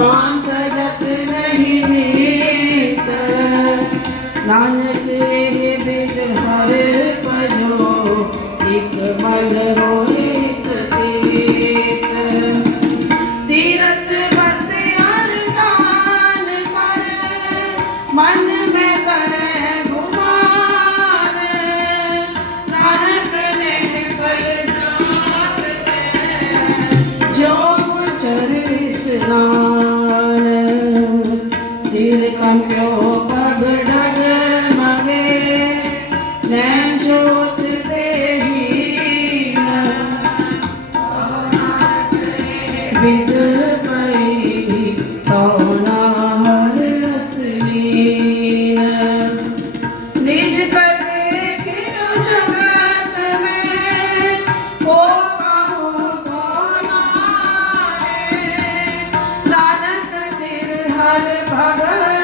शांत जत नहीं नीत नानक हे बिद हर पजो एक मल सिर कंप्यो पग डग मगे नैन जोत देही तौना हर रसलीन हर भगत